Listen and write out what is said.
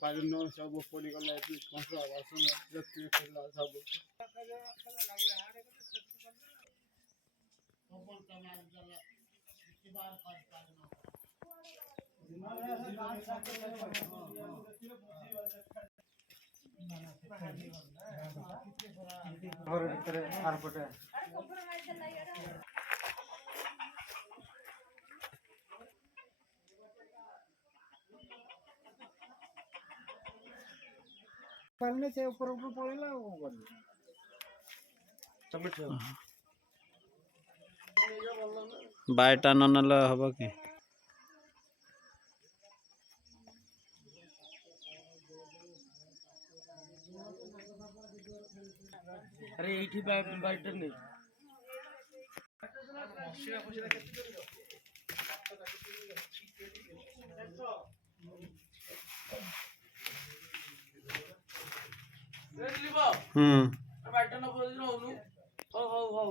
ପାରୁନ ସବୁ ପଡ଼ିଗଲା କଂସ ବାସନ ଯେତିକି ଥିଲା ସବୁ ଘର ଭିତରେ ଆରପଟେ ପାଲନେ ସେ ଉପରକୁ ପଳେଇଲା ଆଉ କଣ କରିବ ବାଇଟା ନ ନେଲେ ହବ କି? अरे एठी बाइटर नहीं बाइटर ना बोल रहा हूं हो